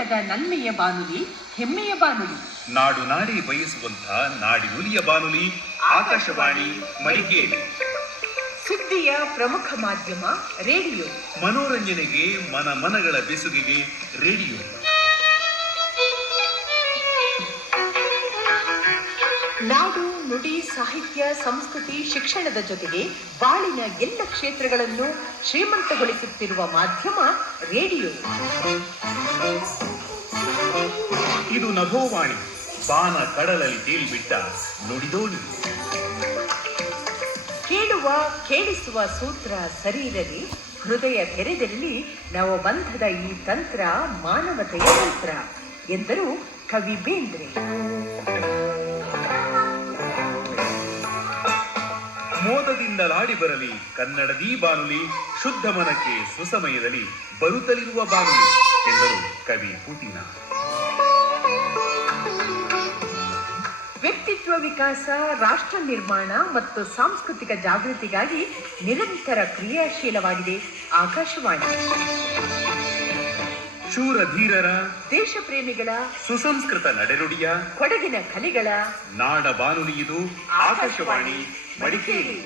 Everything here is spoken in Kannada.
ಕನ್ನಡದ ನನ್ಮೆಯ ಬಾನುಲಿ, ಹೆಮ್ಮೆಯ ಬಾನುಲಿ. ನಾಡು ನಾಡಿ ಬಯಸುವಂತ ನಾಡಿನುಲಿಯ ಬಾನುಲಿ ಆಕಾಶವಾಣಿ ಮಡಿಕೇರಿ. ಸುದ್ದಿಯ ಪ್ರಮುಖ ಮಾಧ್ಯಮ ರೇಡಿಯೋ. ಮನೋರಂಜನೆಗೆ ಮನಗಳ ಬೆಸುಗೆಗೆ ರೇಡಿಯೋ. ನಾಡು ನುಡಿ ಸಾಹಿತ್ಯ ಸಂಸ್ಕೃತಿ ಶಿಕ್ಷಣದ ಜೊತೆಗೆ ಬಾಳಿನ ಎಲ್ಲ ಕ್ಷೇತ್ರಗಳನ್ನು ಶ್ರೀಮಂತಗೊಳಿಸುತ್ತಿರುವ ಮಾಧ್ಯಮ ರೇಡಿಯೋ. ಇದು ನಭೋವಾಣಿ, ಬಾನ ಕಡಲಲ್ಲಿ ತೇಲಿಬಿಟ್ಟ ನುಡಿದೋಣಿ. ಕೇಳುವ ಕೇಳಿಸುವ ಸೂತ್ರ ಸರಿಯಿರಲಿ, ಹೃದಯ ತೆರೆದಿರಲಿ ನವಬಂಧದ ಈ ತಂತ್ರ ಮಾನವತೆಯ ತಂತ್ರ ಎಂದರು ಕವಿ ಬೇಂದ್ರೆ. ಮೋದದಿಂದಲಾಡಿ ಬರಲಿ ಕನ್ನಡದಿ ಬಾನುಲಿ, ಶುದ್ಧ ಮನಕ್ಕೆ ಸುಸಮಯದಲ್ಲಿ ಬರುತ್ತಲಿರುವ ಬಾನುಲಿ ಎಂದರು ಕವಿ ಪುಟಿನ. ವ್ಯಕ್ತಿತ್ವ ವಿಕಾಸ, ರಾಷ್ಟ್ರ ನಿರ್ಮಾಣ ಮತ್ತು ಸಾಂಸ್ಕೃತಿಕ ಜಾಗೃತಿಗಾಗಿ ನಿರಂತರ ಕ್ರಿಯಾಶೀಲವಾಗಿದೆ ಆಕಾಶವಾಣಿ. ಶೂರಧೀರರ, ದೇಶ ಪ್ರೇಮಿಗಳ, ಸುಸಂಸ್ಕೃತ ನಡೆನುಡಿಯ, ಕೊಡಗಿನ ಕಲೆಗಳ ನಾಡ ಬಾನುಲಿ ಇದು ಆಕಾಶವಾಣಿ ಮಡಿಕೇರಿ.